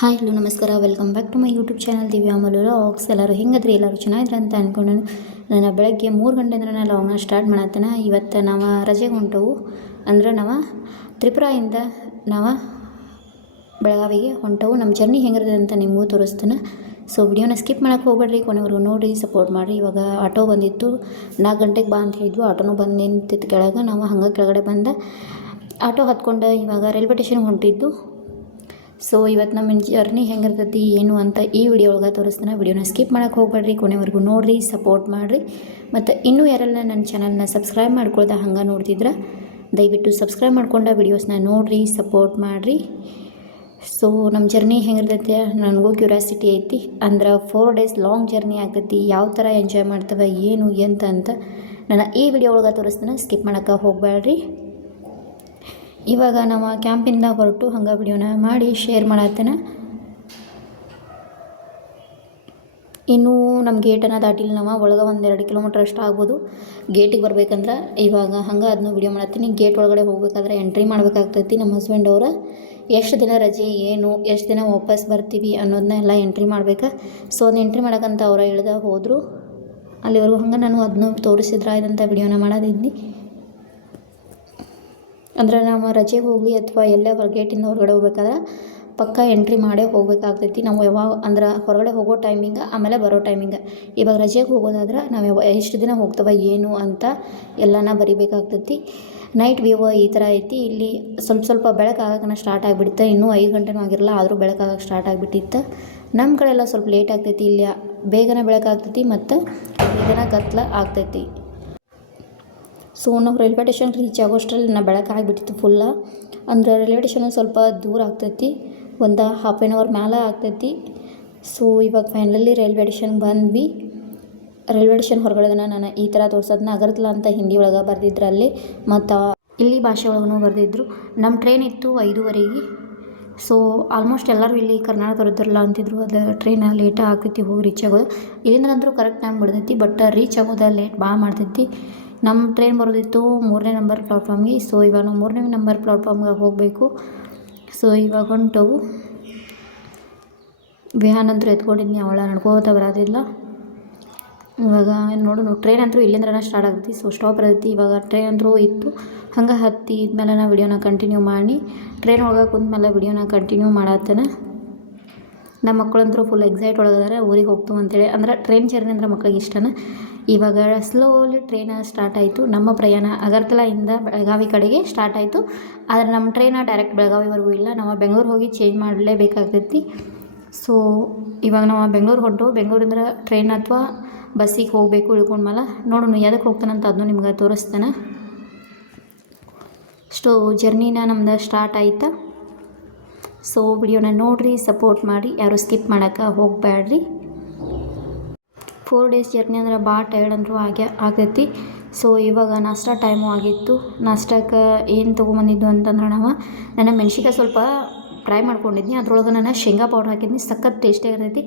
Hi hello ನಮಸ್ಕಾರ, welcome back to my YouTube channel Divya Malluru vlogs. ಎಲ್ಲರೂ ಹೆಂಗದ್ರಿ? ಎಲ್ಲರೂ ಚೆನ್ನಾಗಿದ್ರೆ ಅಂತ ಅಂದ್ಕೊಂಡು ನಾನು ಬೆಳಗ್ಗೆ 3 ಗಂಟೆಯಿಂದ ನಾನು ವ್ಲಾಗ್ನ ಸ್ಟಾರ್ಟ್ ಮಾಡತ್ತೇನೆ. ಇವತ್ತು ನಾವು ರಜೆಗೆ ಹೊಂಟವು, ಅಂದ್ರೆ ನಾವು ತ್ರಿಪುರಾಯಿಂದ ನಾವು ಬೆಳಗಾವಿಗೆ ಹೊಂಟವು. ನಮ್ಮ ಜರ್ನಿ ಹೆಂಗಿರುತ್ತೆ ಅಂತ ನಿಮಗೂ ತೋರಿಸ್ತೇನೆ. ಸೊ ವಿಡಿಯೋನ ಸ್ಕಿಪ್ ಮಾಡೋಕ್ಕೆ ಹೋಗ್ಬೇಡ್ರಿ, ಕೊನೆವರೆಗೂ ನೋಡಿ ಸಪೋರ್ಟ್ ಮಾಡಿರಿ. ಇವಾಗ ಆಟೋ ಬಂದಿತ್ತು, 4 ಗಂಟೆಗೆ ಬಾ ಅಂತ ಹೇಳಿದ್ವು. ಆಟೋನು ಬಂದು ನಿಂತಿತ್ತು ಕೆಳಗೆ. ನಾವು ಹಂಗೆ ಕೆಳಗಡೆ ಬಂದ ಆಟೋ ಹತ್ಕೊಂಡು ಇವಾಗ ರೈಲ್ವೆ ಸ್ಟೇಷನ್ಗೆ ಹೊಂಟಿದ್ದು. ಸೊ ಇವತ್ತು ನಮ್ಮ ಜರ್ನಿ ಹೆಂಗಿರ್ತೈತಿ ಏನು ಅಂತ ಈ ವಿಡಿಯೋ ಒಳಗೆ ತೋರಿಸ್ತಾನೆ. ವಿಡಿಯೋನ ಸ್ಕಿಪ್ ಮಾಡೋಕ್ಕೆ ಹೋಗ್ಬೇಡ್ರಿ, ಕೊನೆವರೆಗೂ ನೋಡಿರಿ, ಸಪೋರ್ಟ್ ಮಾಡಿರಿ. ಮತ್ತು ಇನ್ನೂ ಯಾರೆಲ್ಲ ನನ್ನ ಚಾನಲ್ನ ಸಬ್ಸ್ಕ್ರೈಬ್ ಮಾಡ್ಕೊಳ್ದೆ ಹಂಗೆ ನೋಡ್ತಿದ್ರೆ ದಯವಿಟ್ಟು ಸಬ್ಸ್ಕ್ರೈಬ್ ಮಾಡ್ಕೊಂಡು ವೀಡಿಯೋಸ್ನ ನೋಡಿರಿ, ಸಪೋರ್ಟ್ ಮಾಡಿರಿ. ಸೊ ನಮ್ಮ ಜರ್ನಿ ಹೆಂಗಿರ್ತೈತಿ ನನಗೂ ಕ್ಯೂರಿಯಾಸಿಟಿ ಐತಿ. ಅಂದ್ರೆ 4 ಡೇಸ್ ಲಾಂಗ್ ಜರ್ನಿ ಆಗ್ತೈತಿ. ಯಾವ ಥರ ಎಂಜಾಯ್ ಮಾಡ್ತವೆ ಏನು ಎಂತ ಅಂತ ನಾನು ಈ ವಿಡಿಯೋ ಒಳಗೆ ತೋರಿಸ್ತಾನೆ. ಸ್ಕಿಪ್ ಮಾಡೋಕ್ಕೆ ಹೋಗಬೇಡ್ರಿ. ಇವಾಗ ನಾವು ಕ್ಯಾಂಪಿಂದ ಹೊರಟು ಹಂಗೆ ವಿಡಿಯೋನ ಮಾಡಿ ಶೇರ್ ಮಾಡತ್ತೇನೆ. ಇನ್ನೂ ನಮ್ಮ ಗೇಟನ್ನು ದಾಟಿಲ್ಲ. ನಾವು ಒಳಗೆ 1-2 ಕಿಲೋಮೀಟ್ರ್ ಅಷ್ಟು ಆಗ್ಬೋದು ಗೇಟಿಗೆ ಬರ್ಬೇಕಂದ್ರೆ. ಇವಾಗ ಹಂಗೆ ಅದನ್ನು ವಿಡಿಯೋ ಮಾಡತ್ತೀನಿ. ಗೇಟ್ ಒಳಗಡೆ ಹೋಗ್ಬೇಕಾದ್ರೆ ಎಂಟ್ರಿ ಮಾಡ್ಬೇಕಾಗ್ತೈತಿ. ನಮ್ಮ ಹಸ್ಬೆಂಡ್ ಅವರ ಎಷ್ಟು ದಿನ ರಜೆ ಏನು, ಎಷ್ಟು ದಿನ ವಾಪಸ್ ಬರ್ತೀವಿ ಅನ್ನೋದನ್ನ ಎಲ್ಲ ಎಂಟ್ರಿ ಮಾಡ್ಬೇಕು. ಸೊ ಅದನ್ನ ಎಂಟ್ರಿ ಮಾಡೋಕ್ಕಂತ ಅವರ ಇಳ್ದ ಹೋದರು. ಅಲ್ಲಿವರೆಗೂ ಹಂಗೆ ನಾನು ಅದನ್ನು ತೋರಿಸಿದ್ರೆ ಇದಂಥ ವಿಡಿಯೋನ ಮಾಡೋದಿದ್ನಿ. ಅಂದ್ರೆ ನಾವು ರಜೆಗೆ ಹೋಗಲಿ ಅಥವಾ ಎಲ್ಲೇ ಗೇಟಿಂದ ಹೊರಗಡೆ ಹೋಗ್ಬೇಕಾದ್ರೆ ಪಕ್ಕ ಎಂಟ್ರಿ ಮಾಡೇ ಹೋಗ್ಬೇಕಾಗ್ತೈತಿ. ನಾವು ಯಾವಾಗ ಅಂದ್ರೆ ಹೊರಗಡೆ ಹೋಗೋ ಟೈಮಿಂಗ ಆಮೇಲೆ ಬರೋ ಟೈಮಿಂಗ. ಇವಾಗ ರಜೆಗೆ ಹೋಗೋದಾದ್ರೆ ನಾವು ಎಷ್ಟು ದಿನ ಹೋಗ್ತವೆ ಏನು ಅಂತ ಎಲ್ಲನ ಬರಿಬೇಕಾಗ್ತೈತಿ. ನೈಟ್ ವ್ಯೂ ಈ ಥರ ಐತಿ. ಇಲ್ಲಿ ಸ್ವಲ್ಪ ಬೆಳಕಾಗಕ್ಕೆ ಸ್ಟಾರ್ಟ್ ಆಗಿಬಿಡುತ್ತೆ. ಇನ್ನೂ 5 ಗಂಟೆನೂ ಆಗಿರಲ್ಲ, ಆದರೂ ಬೆಳಕಾಗಕ್ಕೆ ಸ್ಟಾರ್ಟ್ ಆಗಿಬಿಟ್ಟಿತ್ತು. ನಮ್ಮ ಕಡೆ ಎಲ್ಲ ಸ್ವಲ್ಪ ಲೇಟ್ ಆಗ್ತೈತಿ. ಇಲ್ಲಿ ಬೇಗನೆ ಬೆಳಕಾಗ್ತೈತಿ ಮತ್ತು ಬೇಗನೆ ಕತ್ಲ ಆಗ್ತೈತಿ. ಸೊ ನಾವು ರೈಲ್ವೆ ಸ್ಟೇಷನ್ ರೀಚ್ ಆಗೋಷ್ಟರಲ್ಲಿ ನಾವು ಬೆಳಕಾಗಿಬಿಟ್ಟಿತ್ತು ಫುಲ್ಲ. ಅಂದರೆ ರೈಲ್ವೆ ಸ್ಟೇಷನ್ ಸ್ವಲ್ಪ ದೂರ ಆಗ್ತೈತಿ, ಒಂದು ಹಾಫ್ ಆನ್ ಅವರ್ ಮೇಲೆ ಆಗ್ತೈತಿ. ಸೊ ಇವಾಗ ಫೈನಲಿ ರೈಲ್ವೆ ಸ್ಟೇಷನ್ಗೆ ಬಂದ್ವಿ. ರೈಲ್ವೆ ಸ್ಟೇಷನ್ ಹೊರಗಡೆದನ್ನ ನಾನು ಈ ಥರ ತೋರ್ಸೋದನ್ನ ಅಗರ್ತಲಾ ಅಂತ ಹಿಂದಿ ಒಳಗೆ ಬರೆದಿದ್ರು ಅಲ್ಲಿ, ಮತ್ತು ಇಲ್ಲಿ ಭಾಷೆ ಒಳಗೂ ಬರೆದಿದ್ರು. ನಮ್ಮ ಟ್ರೈನ್ ಇತ್ತು 5:30ಗೆ. ಸೊ ಆಲ್ಮೋಸ್ಟ್ ಎಲ್ಲರೂ ಇಲ್ಲಿ ಕರ್ನಾಟಕದವ್ರದ್ದಿರಲ್ಲ ಅಂತಿದ್ರು. ಅದು ಟ್ರೈನ್ ಲೇಟ್ ಆಗ್ತೈತಿ ಹೋಗಿ ರೀಚ್ ಆಗೋದು. ಇಲ್ಲಿಂದ ಅಂದರೂ ಕರೆಕ್ಟ್ ಟೈಮ್ ಬಿಡ್ತೈತಿ, ಬಟ್ ರೀಚ್ ಆಗೋದು ಲೇಟ್ ಭಾಳ ಮಾಡ್ತೈತಿ. ನಮ್ಮ ಟ್ರೈನ್ ಬರೋದಿತ್ತು 3ನೇ ನಂಬರ್ ಪ್ಲಾಟ್ಫಾರ್ಮ್ಗೆ. ಸೊ ಇವಾಗ ನಾವು 3ನೇ ನಂಬರ್ ಪ್ಲಾಟ್ಫಾರ್ಮ್ಗೆ ಹೋಗಬೇಕು. ಸೊ ಇವಾಗ ಹೊಂಟವು. ವಿಹಾನ್ ಅಂತೂ ಎತ್ಕೊಂಡಿದ್ನಿ, ಅವಳ ನಡ್ಕೋತಾ ಬರೋದಿಲ್ಲ. ಇವಾಗ ನೋಡೋಣ. ಟ್ರೈನ್ ಅಂತೂ ಇಲ್ಲಿಂದ ಸ್ಟಾರ್ಟ್ ಆಗ್ತೈತಿ. ಸೊ ಸ್ಟಾಪ್ ಇರ್ತೈತಿ. ಇವಾಗ ಟ್ರೈನ್ ಅಂತೂ ಇತ್ತು. ಹಂಗೆ ಹತ್ತಿ ಇದ್ಮೇಲೆ ನಾನು ವಿಡಿಯೋನ ಕಂಟಿನ್ಯೂ ಮಾಡಿ ಟ್ರೈನ್ ಒಳಗೆ ಕುಂತ್ಮೇಲೆ ವಿಡಿಯೋನ ಕಂಟಿನ್ಯೂ ಮಾಡತ್ತೇನೆ. ನಮ್ಮ ಮಕ್ಕಳಂತೂ ಫುಲ್ ಎಕ್ಸೈಟ್ ಒಳಗದಾರೆ ಊರಿಗೆ ಹೋಗ್ತೀವಿ ಅಂತೇಳಿ. ಅಂದ್ರೆ ಟ್ರೈನ್ ಜರ್ನಿ ಅಂದ್ರೆ ಮಕ್ಕಳಿಗೆ ಇಷ್ಟನ. ಇವಾಗ ಸ್ಲೋಲಿ ಟ್ರೈನ್ ಸ್ಟಾರ್ಟ್ ಆಯಿತು. ನಮ್ಮ ಪ್ರಯಾಣ ಅಗರ್ತಲಾಯಿಂದ ಬೆಳಗಾವಿ ಕಡೆಗೆ ಸ್ಟಾರ್ಟ್ ಆಯಿತು. ಆದರೆ ನಮ್ಮ ಟ್ರೈನ ಡೈರೆಕ್ಟ್ ಬೆಳಗಾವಿವರೆಗೂ ಇಲ್ಲ. ನಾವು ಬೆಂಗಳೂರು ಹೋಗಿ ಚೇಂಜ್ ಮಾಡಲೇಬೇಕಾಗ್ತೈತಿ. ಸೊ ಇವಾಗ ನಾವು ಬೆಂಗಳೂರು ಹೊಂಟು. ಬೆಂಗಳೂರಿಂದ ಟ್ರೈನ್ ಅಥವಾ ಬಸ್ಸಿಗೆ ಹೋಗಬೇಕು ಇಳ್ಕೊಂಡ್ಮೇಲೆ. ನೋಡೋಣ ಯಾವುದಕ್ಕೆ ಹೋಗ್ತಾನಂತ ಅದನ್ನು ನಿಮ್ಗೆ ತೋರಿಸ್ತೇನೆ. ಜರ್ನಿನ ನಮ್ದು ಸ್ಟಾರ್ಟ್ ಆಯಿತಾ. ಸೊ ವಿಡಿಯೋನ ನೋಡಿರಿ, ಸಪೋರ್ಟ್ ಮಾಡಿ, ಯಾರು ಸ್ಕಿಪ್ ಮಾಡೋಕ್ಕೆ ಹೋಗಬೇಡ್ರಿ. 4 ಡೇಸ್ ಜರ್ನಿ ಅಂದ್ರೆ ಭಾಳ ಟೈರ್ಡ್ ಅಂದರೂ ಆಗೈತಿ. ಸೊ ಇವಾಗ ನಾಷ್ಟಾ ಟೈಮು ಆಗಿತ್ತು. ನಾಷ್ಟಕ್ಕೆ ಏನು ತೊಗೊಂಬಂದಿದ್ದು ಅಂತಂದ್ರೆ ನಾನು ಮೆಣ್ಸಿನ್ಕಾಯಿ ಸ್ವಲ್ಪ ಫ್ರೈ ಮಾಡ್ಕೊಂಡಿದ್ನಿ. ಅದ್ರೊಳಗೆ ನಾನು ಶೇಂಗಾ ಪೌಡ್ರ್ ಹಾಕಿದ್ನಿ. ಸಖತ್ ಟೇಸ್ಟಿಯಾಗಿರ್ತೈತಿ.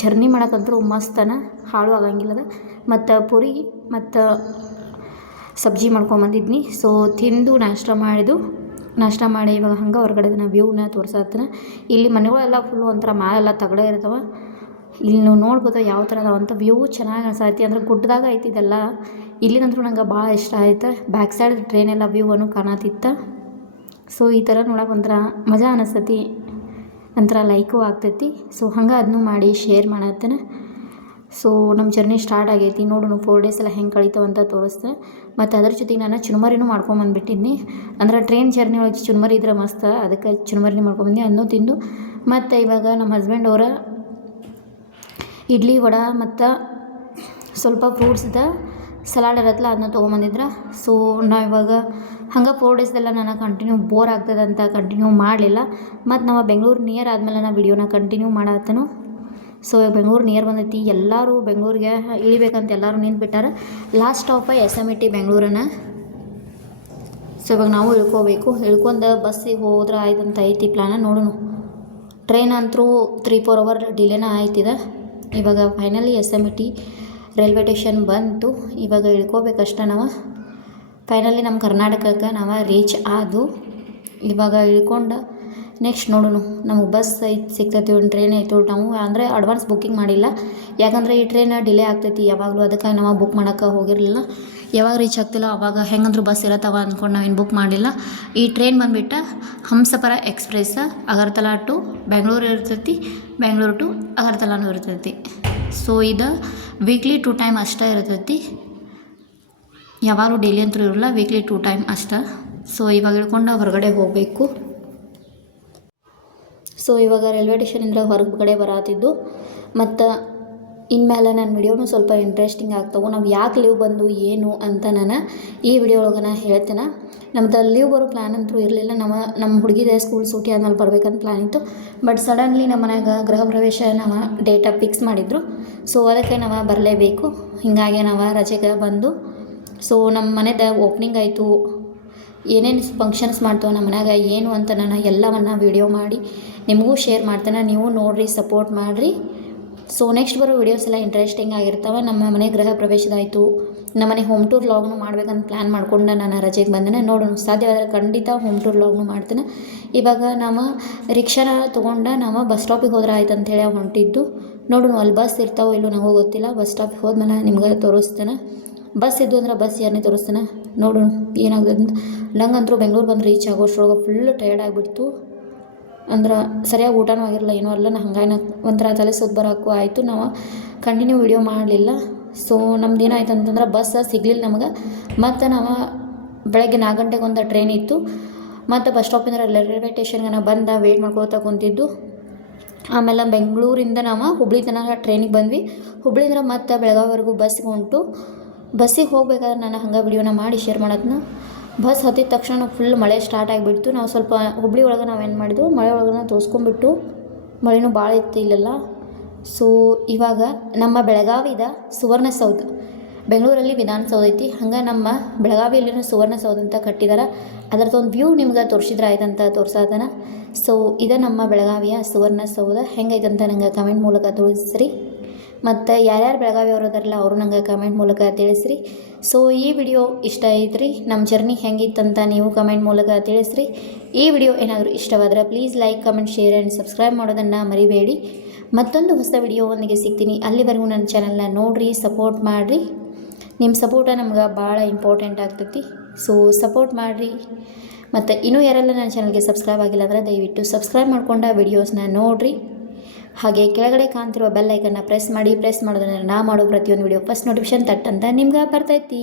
ಜರ್ನಿ ಮಾಡೋಕ್ಕಂತೂ ಮಸ್ತನ, ಹಾಳು ಆಗಂಗಿಲ್ಲದ. ಮತ್ತು ಪುರಿ ಮತ್ತು ಸಬ್ಜಿ ಮಾಡ್ಕೊಂಬಂದಿದ್ನಿ. ಸೊ ತಿಂದು ನಾಷ್ಟ ಮಾಡಿ ಇವಾಗ ಹಂಗೆ ಹೊರಗಡೆ ವ್ಯೂನ ತೋರ್ಸತ್ತೇನೆ. ಇಲ್ಲಿ ಮನೆಗಳೆಲ್ಲ ಫುಲ್ಲು ಒಂಥರ ಮ್ಯಾಲೆಲ್ಲ ತಗಡೆ ಇರ್ತವೆ. ಇಲ್ಲಿ ನೀವು ನೋಡ್ಬೋದು ಯಾವ ಥರ ಅದಾವಂತ. ವ್ಯೂ ಚೆನ್ನಾಗಿ ಅನ್ಸೈತಿ. ಅಂದ್ರೆ ಗುಡ್ಡದಾಗ ಐತಿ ಇದೆಲ್ಲ. ಇಲ್ಲಿನಂತೂ ನಂಗೆ ಭಾಳ ಇಷ್ಟ ಆಯ್ತು. ಬ್ಯಾಕ್ ಸೈಡ್ ಟ್ರೈನ್ ಎಲ್ಲ ವ್ಯೂವನ್ನು ಕಾಣತಿತ್ತು. ಸೊ ಈ ಥರ ನೋಡೋಕೆ ಒಂಥರ ಮಜಾ ಅನಿಸ್ತೈತಿ, ಒಂಥರ ಲೈಕು ಆಗ್ತೈತಿ. ಸೊ ಹಂಗೆ ಅದನ್ನು ಮಾಡಿ ಶೇರ್ ಮಾಡತ್ತೇನೆ. ಸೊ ನಮ್ಮ ಜರ್ನಿ ಸ್ಟಾರ್ಟ್ ಆಗೈತಿ. ನೋಡೋಣ 4 ಡೇಸ್ ಎಲ್ಲ ಹೆಂಗೆ ಕಳೀತಾವಂತ ತೋರಿಸ್ತೆ. ಮತ್ತು ಅದ್ರ ಜೊತೆಗೆ ನಾನು ಚುರುಮರಿನೂ ಮಾಡ್ಕೊಂಬಂದ್ಬಿಟ್ಟಿದ್ನಿ. ಅಂದ್ರೆ ಟ್ರೈನ್ ಜರ್ನಿ ಒಳಗೆ ಚುರುಮರಿ ಇದ್ರೆ ಮಸ್ತ್, ಅದಕ್ಕೆ ಚುರುಮರಿನೂ ಮಾಡ್ಕೊಂಬಂದು ಅದನ್ನು ತಿಂದು. ಮತ್ತು ಇವಾಗ ನಮ್ಮ ಹಸ್ಬೆಂಡ್ ಅವರ ಇಡ್ಲಿ ವಡೆ ಮತ್ತು ಸ್ವಲ್ಪ ಫ್ರೂಟ್ಸ್ದ ಸಲಾಡ್ ಇರತ್ತಲ್ಲ ಅದನ್ನ ತೊಗೊಂಬಂದಿದ್ರೆ. ಸೊ ನಾವು ಇವಾಗ ಹಂಗೆ 4 ಡೇಸ್ದೆಲ್ಲ ನಾನು ಕಂಟಿನ್ಯೂ ಬೋರ್ ಆಗ್ತದಂತ ಕಂಟಿನ್ಯೂ ಮಾಡಲಿಲ್ಲ. ಮತ್ತು ನಾವು ಬೆಂಗಳೂರು ನಿಯರ್ ಆದಮೇಲೆ ನಾನು ವಿಡಿಯೋನ ಕಂಟಿನ್ಯೂ ಮಾಡತ್ತೇನು. ಸೊ ಬೆಂಗಳೂರು ನಿಯರ್ ಬಂದೈತಿ. ಎಲ್ಲರೂ ಬೆಂಗಳೂರಿಗೆ ಇಳಿಬೇಕಂತ ಎಲ್ಲರೂ ನಿಂತ್ಬಿಟ್ಟಾರೆ. ಲಾಸ್ಟ್ ಸ್ಟಾಪ SMT ಬೆಂಗಳೂರನ್ನ. ಸೊ ಇವಾಗ ನಾವು ಇಳ್ಕೊಂಡು ಬಸ್ಸಿಗೆ ಹೋದ್ರೆ ಆಯ್ತಂತ ಐತಿ ಪ್ಲ್ಯಾನ. ನೋಡೋಣ. ಟ್ರೈನ್ ಅಂತೂ 3-4 ಅವರ್ ಡಿಲೇನ ಆಯ್ತಿದೆ. ಇವಾಗ ಫೈನಲಿ SMT ರೈಲ್ವೆ ಸ್ಟೇಷನ್ ಬಂತು. ಇವಾಗ ಇಳ್ಕೋಬೇಕಷ್ಟ. ನಾವು ಫೈನಲಿ ನಮ್ಮ ಕರ್ನಾಟಕಕ್ಕೆ ನಾವು ರೀಚ್ ಆದು. ಇವಾಗ ಇಳ್ಕೊಂಡು ನೆಕ್ಸ್ಟ್ ನೋಡೋಣ ನಮಗೆ ಬಸ್ ಐತೆ ಸಿಗ್ತೈತಿ ಒಂದು ಟ್ರೈನ್ ಆಯಿತು ನಾವು ಅಂದರೆ ಅಡ್ವಾನ್ಸ್ ಬುಕ್ಕಿಂಗ್ ಮಾಡಿಲ್ಲ, ಯಾಕಂದರೆ ಈ ಟ್ರೈನ್ ಡಿಲೇ ಆಗ್ತೈತಿ ಯಾವಾಗಲೂ, ಅದಕ್ಕಾಗಿ ನಾವು ಬುಕ್ ಮಾಡೋಕ್ಕೆ ಹೋಗಿರಲಿಲ್ಲ. ಯಾವಾಗ ರೀಚ್ ಆಗ್ತಿಲ್ಲ ಅವಾಗ ಹೆಂಗಂದ್ರೂ ಬಸ್ ಇರತ್ತವ ಅಂದ್ಕೊಂಡು ನಾವೇನು ಬುಕ್ ಮಾಡಿಲ್ಲ. ಈ ಟ್ರೈನ್ ಬಂದುಬಿಟ್ಟು ಹಂಸಫರ ಎಕ್ಸ್ಪ್ರೆಸ್ ಅಗರ್ತಲಾ ಟು ಬೆಂಗಳೂರು ಇರ್ತೈತಿ, ಬೆಂಗಳೂರು ಟು ಅಗರ್ತಲಾನೂ ಇರ್ತೈತಿ. ಸೊ ಇದು ವೀಕ್ಲಿ 2 ಟೈಮ್ ಅಷ್ಟೇ ಇರ್ತೈತಿ, ಯಾವಾಗಲೂ ಡೈಲಿ ಅಂತೂ ಇರೋಲ್ಲ, ವೀಕ್ಲಿ 2 ಟೈಮ್ ಅಷ್ಟೇ. ಸೊ ಇವಾಗ ಇಳ್ಕೊಂಡು ಹೊರಗಡೆ ಹೋಗಬೇಕು. ಸೊ ಇವಾಗ ರೈಲ್ವೆ ಸ್ಟೇಷನಿಂದ ಹೊರಗಡೆ ಬರತ್ತಿದ್ದು, ಮತ್ತು ಇನ್ಮೇಲೆ ನನ್ನ ವಿಡಿಯೋನು ಸ್ವಲ್ಪ ಇಂಟ್ರೆಸ್ಟಿಂಗ್ ಆಗ್ತಾವೆ. ನಾವು ಯಾಕೆ ಲೀವ್ ಬಂದು ಏನು ಅಂತ ನಾನು ಈ ವಿಡಿಯೋ ಒಳಗೆ ನಾನು ಹೇಳ್ತೇನೆ. ನಮ್ದು ಲೀವ್ ಬರೋ ಪ್ಲ್ಯಾನ್ ಅಂತೂ ಇರಲಿಲ್ಲ. ನಮ್ಮ ಹುಡುಗಿದ ಸ್ಕೂಲ್ ಸೂಟಿ ಆದ್ಮೇಲೆ ಬರ್ಬೇಕಂತ ಪ್ಲ್ಯಾನ್ ಇತ್ತು. ಬಟ್ ಸಡನ್ಲಿ ನಮ್ಮ ಮನೆಯಾಗ ಗೃಹ ಪ್ರವೇಶ ನಾವು ಡೇಟ ಫಿಕ್ಸ್ ಮಾಡಿದ್ರು. ಸೊ ಅದಕ್ಕೆ ನಾವು ಬರಲೇಬೇಕು. ಹೀಗಾಗಿ ನಾವು ರಜೆಗೆ ಬಂದು, ಸೊ ನಮ್ಮ ಮನೆದ ಓಪ್ನಿಂಗ್ ಆಯಿತು, ಏನೇನು ಫಂಕ್ಷನ್ಸ್ ಮಾಡ್ತೇವೆ ನಮ್ಮ ಮನ್ಯಾಗ ಏನು ಅಂತ ನಾನು ಎಲ್ಲವನ್ನು ವೀಡಿಯೋ ಮಾಡಿ ನಿಮಗೂ ಶೇರ್ ಮಾಡ್ತೇನೆ. ನೀವು ನೋಡಿರಿ, ಸಪೋರ್ಟ್ ಮಾಡಿರಿ. ಸೊ ನೆಕ್ಸ್ಟ್ ಬರೋ ವೀಡಿಯೋಸ್ ಎಲ್ಲ ಇಂಟ್ರೆಸ್ಟಿಂಗ್ ಆಗಿರ್ತಾವೆ. ನಮ್ಮ ಮನೆ ಗೃಹ ಪ್ರವೇಶದಾಯಿತು, ನಮ್ಮ ಮನೆ ಹೋಮ್ ಟೂರ್ ಲಾಗ್ನು ಮಾಡ್ಬೇಕಂತ ಪ್ಲ್ಯಾನ್ ಮಾಡ್ಕೊಂಡು ನಾನು ರಜೆಗೆ ಬಂದೇನೆ. ನೋಡೋಣ, ಸಾಧ್ಯವಾದರೆ ಖಂಡಿತ ಹೋಮ್ ಟೂರ್ ಲಾಗ್ನು ಮಾಡ್ತೇನೆ. ಇವಾಗ ನಾವು ರಿಕ್ಷಾನ ತೊಗೊಂಡು ನಾವು ಬಸ್ ಸ್ಟಾಪಿಗೆ ಹೋದ್ರೆ ಆಯ್ತು ಅಂಥೇಳಿ ಹೊಂಟಿದ್ದು. ನೋಡೋಣ ಅಲ್ಲಿ ಬಸ್ ಇರ್ತಾವೋ ಇಲ್ಲೋ ನನಗೂ ಗೊತ್ತಿಲ್ಲ. ಬಸ್ ಸ್ಟಾಪಿಗೆ ಹೋದ್ಮೇಲೆ ನಿಮ್ಗೆ ತೋರಿಸ್ತೇನೆ. ಬಸ್ ಇದ್ದು ಅಂದ್ರೆ ಬಸ್ ಯಾರನ್ನೇ ತೋರಿಸ್ತೇನೆ. ನೋಡೋಣ ಏನಾಗ್ತದೆ ಅಂತ. ನಂಗಂತೂ ಬೆಂಗಳೂರು ಬಂದು ರೀಚ್ ಆಗೋಷ್ಟ್ರೊಳಗೆ ಫುಲ್ ಟಯರ್ಡ್ ಆಗಿಬಿಡ್ತು. ಅಂದ್ರೆ ಸರಿಯಾಗಿ ಊಟನೂ ಆಗಿರಲ್ಲ, ಏನೂ ಅಲ್ಲ. ಹಂಗಾಗಿ ಒಂಥರ ತಲೆ ಸುತ್ತ ಬರೋಕ್ಕೂ ಆಯಿತು. ನಾವು ಕಂಟಿನ್ಯೂ ವೀಡಿಯೋ ಮಾಡಲಿಲ್ಲ. ಸೊ ನಮ್ದು ಏನಾಯ್ತು ಅಂತಂದ್ರೆ ಬಸ್ ಸಿಗಲಿಲ್ಲ ನಮಗೆ. ಮತ್ತು ನಾವು ಬೆಳಗ್ಗೆ 4 ಗಂಟೆಗೆ ಒಂದು ಟ್ರೈನ್ ಇತ್ತು. ಮತ್ತು ಬಸ್ ಸ್ಟಾಪಿಂದ ರೈಲ್ವೆ ಸ್ಟೇಷನ್ಗೆ ನಾವು ಬಂದು ವೆಯ್ಟ್ ಮಾಡ್ಕೊಳ್ತಾ ಕುಂತಿದ್ದು. ಆಮೇಲೆ ಬೆಂಗಳೂರಿಂದ ನಾವು ಹುಬ್ಳಿ ತನಕ ಟ್ರೈನಿಗೆ ಬಂದ್ವಿ. ಹುಬ್ಳಿಂದ ಮತ್ತು ಬೆಳಗಾವಿವರೆಗೂ ಬಸ್ಸಿಗೆ ಹೊಂಟು. ಬಸ್ಸಿಗೆ ಹೋಗ್ಬೇಕಾದ್ರೆ ನಾನು ಹಂಗೆ ವಿಡಿಯೋನ ಮಾಡಿ ಶೇರ್ ಮಾಡೋದನ್ನ. ಬಸ್ ಹತ್ತಿದ ತಕ್ಷಣ ಫುಲ್ ಮಳೆ ಸ್ಟಾರ್ಟ್ ಆಗಿಬಿಡ್ತು. ನಾವು ಸ್ವಲ್ಪ ಹುಬ್ಳಿ ಒಳಗೆ ನಾವೇನು ಮಾಡಿದ್ವು, ಮಳೆ ಒಳಗೆ ತೋರಿಸ್ಕೊಂಡ್ಬಿಟ್ಟು, ಮಳೆನೂ ಭಾಳ ಇತ್ತು ಇಲ್ಲೆಲ್ಲ. ಸೊ ಇವಾಗ ನಮ್ಮ ಬೆಳಗಾವಿದ ಸುವರ್ಣಸೌಧ, ಬೆಂಗಳೂರಲ್ಲಿ ವಿಧಾನಸೌಧ ಐತಿ, ಹಂಗೆ ನಮ್ಮ ಬೆಳಗಾವಿಯಲ್ಲಿನ ಸುವರ್ಣಸೌಧ ಅಂತ ಕಟ್ಟಿದ್ದಾರೆ. ಅದರದ್ದೊಂದು ವ್ಯೂ ನಿಮ್ಗೆ ತೋರಿಸಿದ್ರೆ ಆಯ್ತಂತ ತೋರ್ಸೋದನ. ಸೊ ಇದು ನಮ್ಮ ಬೆಳಗಾವಿಯ ಸುವರ್ಣಸೌಧ. ಹೆಂಗೈತಂತ ನಂಗೆ ಕಮೆಂಟ್ ಮೂಲಕ ತಿಳಿಸ್ರಿ. ಮತ್ತು ಯಾರ್ಯಾರು ಬೆಳಗಾವಿಯವರು ಅದಾರಲ್ಲ ಅವರು ನಂಗೆ ಕಮೆಂಟ್ ಮೂಲಕ ತಿಳಿಸ್ರಿ. ಸೊ ಈ ವಿಡಿಯೋ ಇಷ್ಟ ಐತ್ರಿ, ನಮ್ಮ ಜರ್ನಿ ಹೆಂಗಿತ್ತಂತ ನೀವು ಕಮೆಂಟ್ ಮೂಲಕ ತಿಳಿಸ್ರಿ. ಈ ವಿಡಿಯೋ ಏನಾದರೂ ಇಷ್ಟವಾದರೆ please like, comment, share and subscribe ಮಾಡೋದನ್ನು ಮರಿಬೇಡಿ. ಮತ್ತೊಂದು ಹೊಸ ವಿಡಿಯೋವೊಂದಿಗೆ ಸಿಗ್ತೀನಿ. ಅಲ್ಲಿವರೆಗೂ ನನ್ನ ಚಾನಲ್ನ ನೋಡಿರಿ, ಸಪೋರ್ಟ್ ಮಾಡಿರಿ. ನಿಮ್ಮ ಸಪೋರ್ಟ ನಮ್ಗೆ ಭಾಳ ಇಂಪಾರ್ಟೆಂಟ್ ಆಗ್ತೈತಿ. ಸೊ ಸಪೋರ್ಟ್ ಮಾಡಿರಿ. ಮತ್ತು ಇನ್ನೂ ಯಾರೆಲ್ಲ ನನ್ನ ಚಾನಲ್ಗೆ ಸಬ್ಸ್ಕ್ರೈಬ್ ಆಗಿಲ್ಲ ಅಂದರೆ ದಯವಿಟ್ಟು ಸಬ್ಸ್ಕ್ರೈಬ್ ಮಾಡ್ಕೊಂಡು ವಿಡಿಯೋಸ್ನ ನೋಡಿರಿ. ಹಾಗೆ ಕೆಳಗಡೆ ಕಾಣ್ತಿರುವ ಬೆಲ್ ಐಕನ್ನ ಪ್ರೆಸ್ ಮಾಡೋದ್ರಿಂದ ನಾ ಮಾಡೋ ಪ್ರತಿಯೊಂದು ವಿಡಿಯೋ ಫಸ್ಟ್ ನೋಟಿಫಿಕೇಷನ್ ತಟ್ಟಂತ ನಿಮ್ಗೆ ಬರ್ತೈತಿ.